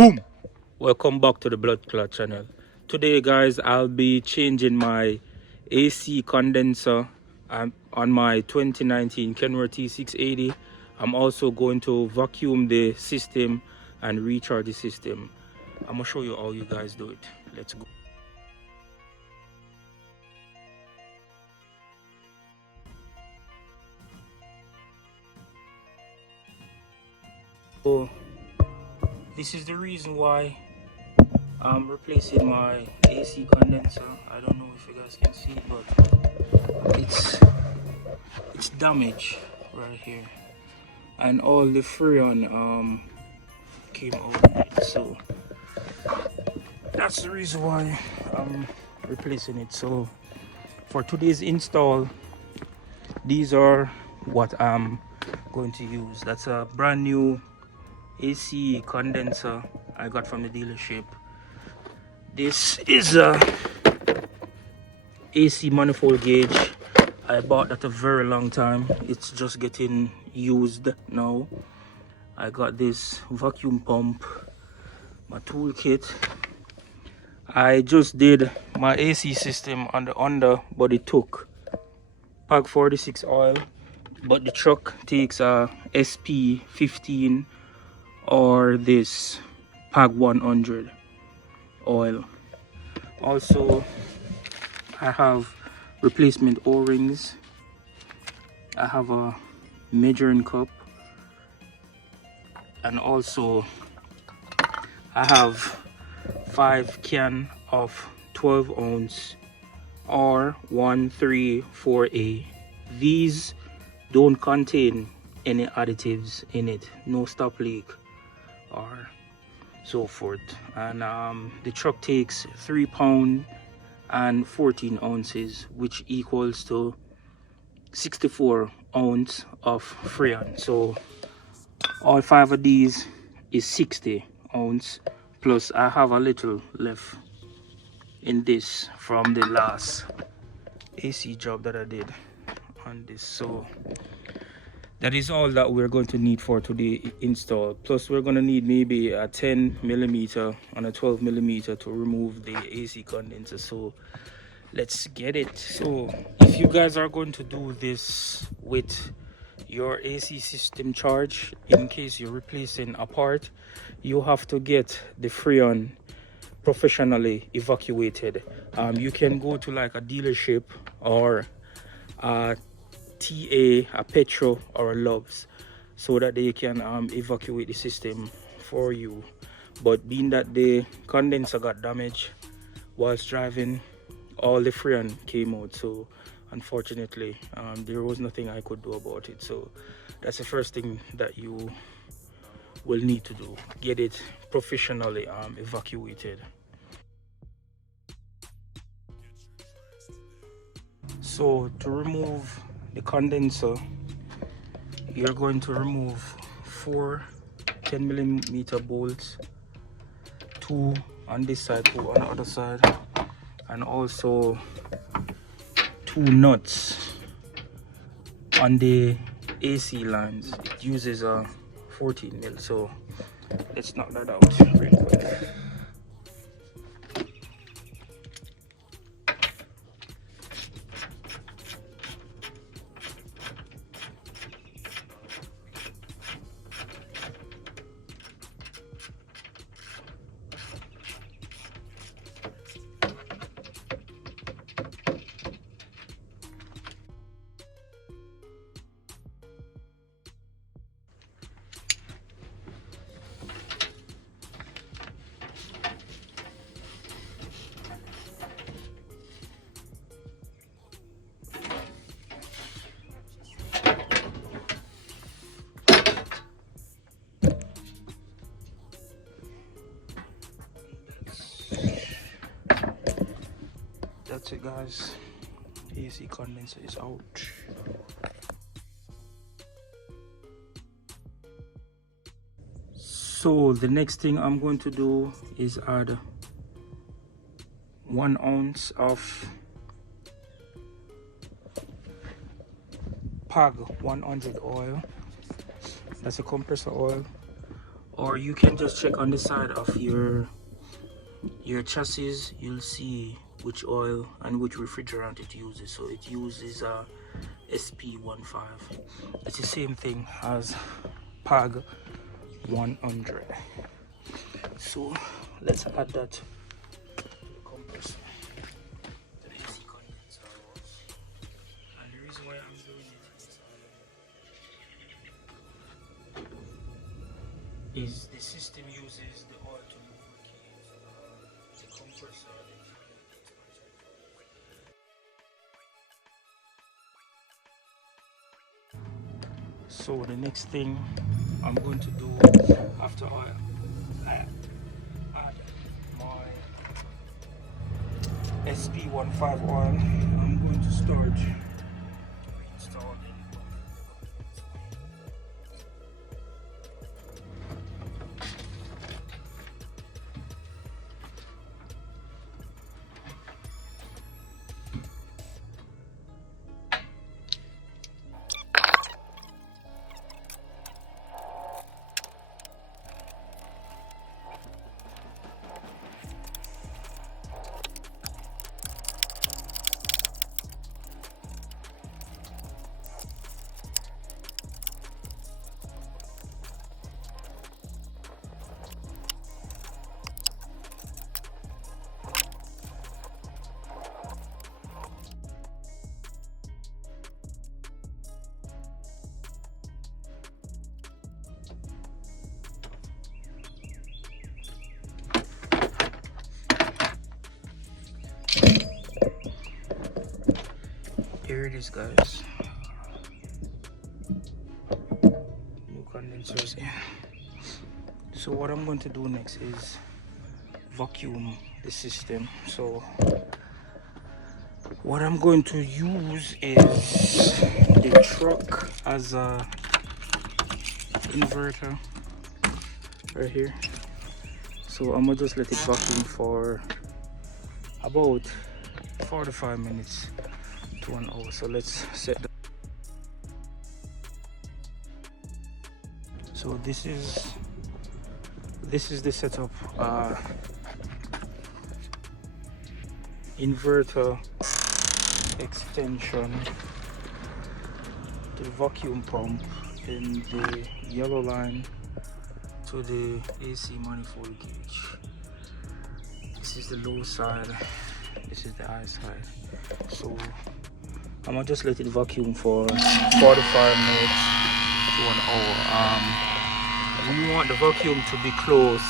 Boom! Welcome back to the Blood Clot channel. Today guys, I'll be changing my AC condenser on my 2019 Kenworth T680. I'm also going to vacuum the system and recharge the system. I'm gonna show you how you guys do it. Let's go. So this is the reason why I'm replacing my AC condenser. I don't know if you guys can see it, but it's damaged right here, and all the freon came out. So that's the reason why I'm replacing it. So for today's install, these are what I'm going to use. That's a brand new AC condenser I got from the dealership. This is a AC manifold gauge. I bought that a very long time. It's just getting used now. I got this vacuum pump, my toolkit. I just did my AC system on the underbody took PAG 46 oil, but the truck takes a SP 15 or this PAG 100 oil. Also, I have replacement O-rings. I have a measuring cup, and also I have 5 cans of 12 ounce or 134A. These don't contain any additives in it, no stop leak or so forth. And the truck takes 3 pounds and 14 ounces, which equals to 64 ounces of freon. So all 5 of these is 60 ounces, plus I have a little left in this from the last AC job that I did on this. So that is all that we're going to need for today install. Plus we're going to need maybe a 10mm and a 12mm to remove the AC condenser. So let's get it. So if you guys are going to do this with your AC system charge, in case you're replacing a part, you have to get the freon professionally evacuated. You can go to like a dealership or a TA, a Petro or a Loves, so that they can evacuate the system for you. But being that the condenser got damaged whilst driving, all the freon came out, so unfortunately there was nothing I could do about it. So that's the first thing that you will need to do, get it professionally evacuated. So to remove the condenser, you're going to remove 4 10mm bolts, 2 on this side, 2 on the other side, and also 2 nuts on the AC lines. It uses a 14mm, so let's knock that out real quick. That's it guys, AC condenser is out. So the next thing I'm going to do is add 1 ounce of PAG 100 oil. That's a compressor oil. or you can just check on the side of your chassis. You'll see which oil and which refrigerant it uses. So it uses SP15. It's the same thing as PAG 100. So let's add that to the compressor, to the AC condenser hose. And the reason why I'm doing it is the system uses the oil to lubricate the compressor. So the next thing I'm going to do after I add my SP15 oil, I'm going to start reinstalling the Here it is, guys. New condensers in. So what I'm going to do next is vacuum the system. So what I'm going to use is the truck as a inverter right here. So I'm gonna just let it vacuum for about 45 minutes to an hour. So let's set the, so this is the setup. Inverter extension, the vacuum pump, in the yellow line to the AC manifold gauge. This is the low side, this is the high side. So I'm gonna just let it vacuum for 45 minutes to an hour. We want the vacuum to be close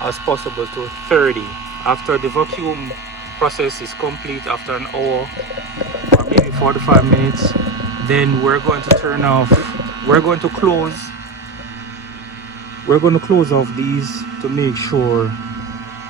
as possible to 30. After the vacuum process is complete, after an hour or maybe 45 minutes, then we're going to turn off, we're going to close off these to make sure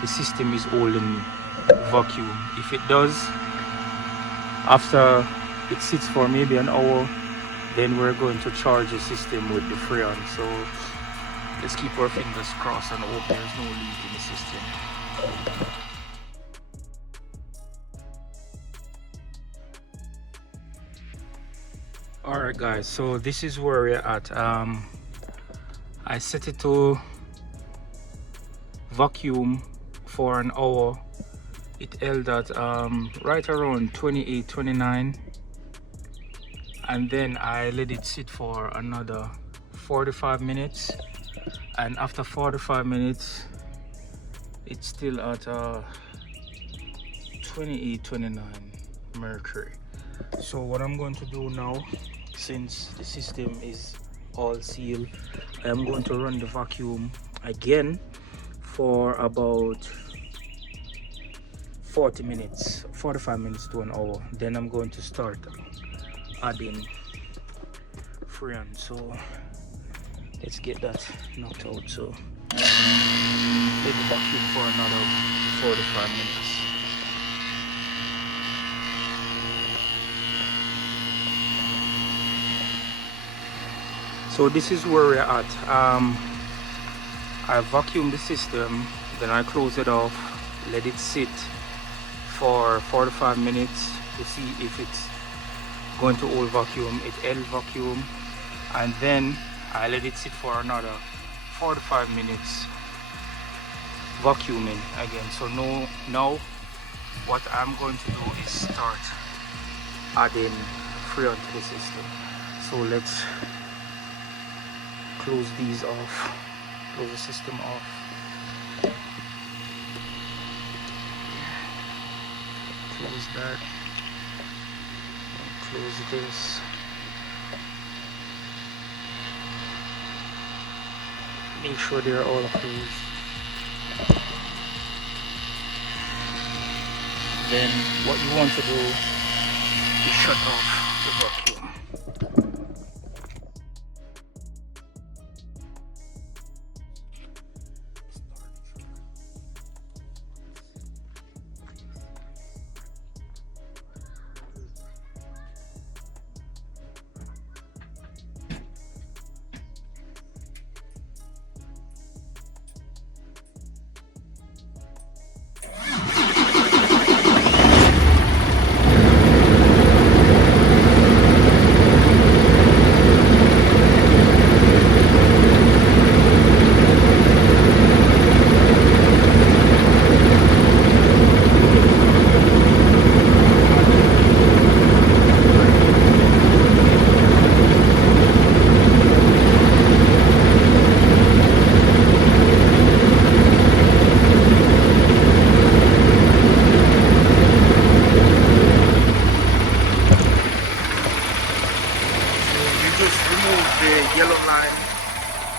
the system is holding vacuum. If it does, after it sits for maybe an hour, then we're going to charge the system with the Freon. So let's keep our fingers crossed and hope there's no leak in the system. Alright guys, so this is where we're at. I set it to vacuum for an hour. It held at right around 28, 29, and then I let it sit for another 45 minutes, and after 45 minutes it's still at 28, 29 mercury. So what I'm going to do now, since the system is all sealed, I am going to run the vacuum again for about 40 minutes, 45 minutes to an hour. Then I'm going to start adding Freon. So let's get that knocked out. So let the vacuum for another 45 minutes. So this is where we're at. I vacuumed the system, then I close it off, let it sit for 45 minutes to see if it's going to hold vacuum. It held vacuum, and then I let it sit for another 45 minutes vacuuming again. So now what I'm going to do is start adding freon to the system. So let's close these off, close the system off. Close that, and close this. Make sure they're all closed. Then what you want to do is shut off the vacuum.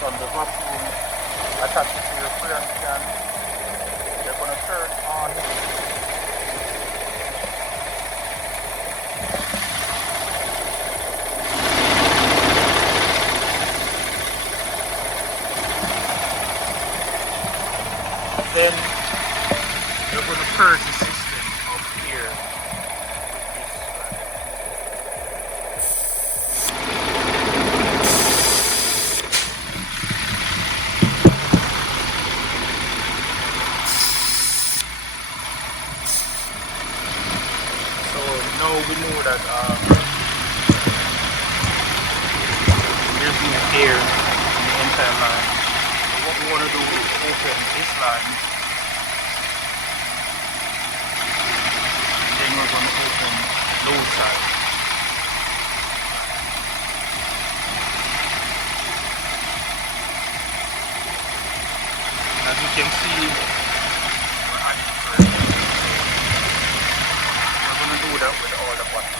From the vacuum, attach it to your freon can. You're going to turn on then you're going to purge the system of here. Now we know that there's no air in the entire line. So what we want to do is open this line, and then we're going to open the low side. As you can see, we're adding pressure. We're going to do that with all the buttons.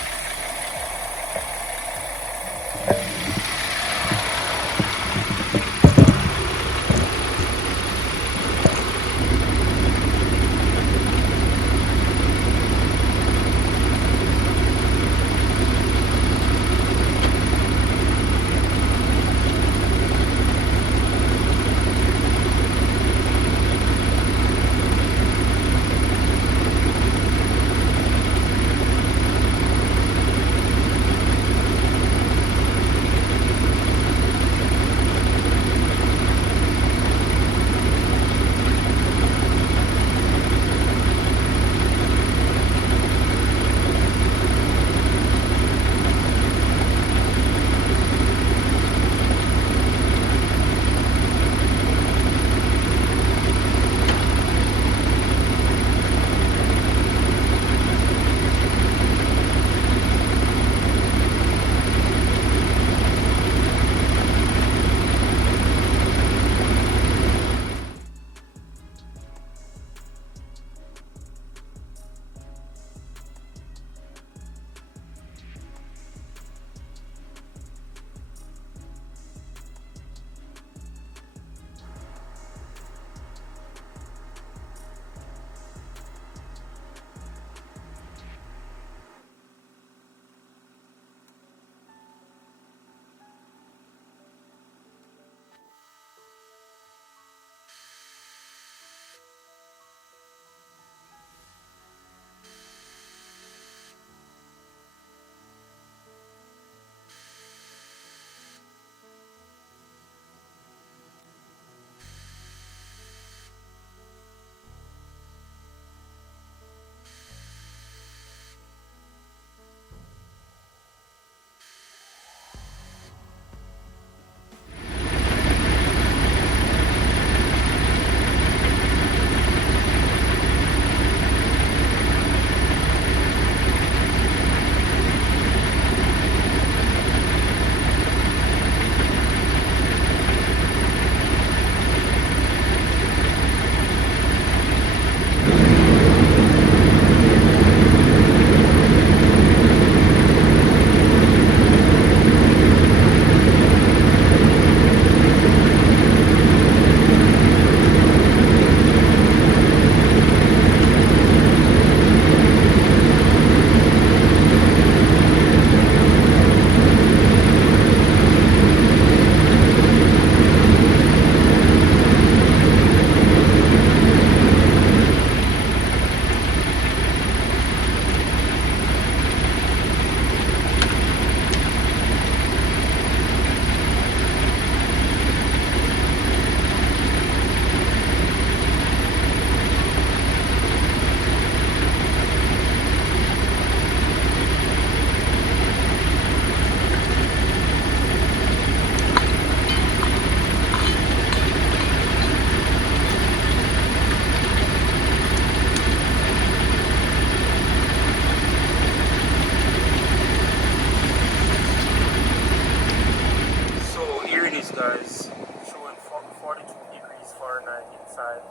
inside.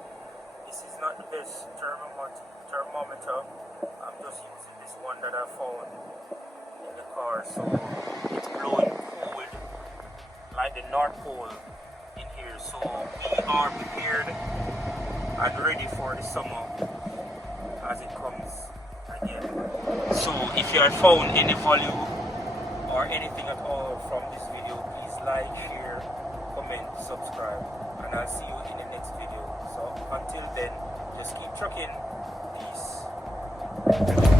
This is not the best thermometer. I'm just using this one that I found in the car, so it's blowing cold like the North Pole in here. So we are prepared and ready for the summer as it comes again. So if you have found any value or anything at all from this video, please like, share, comment, subscribe, and I'll see you in the next video. So until then, just keep trucking. Peace.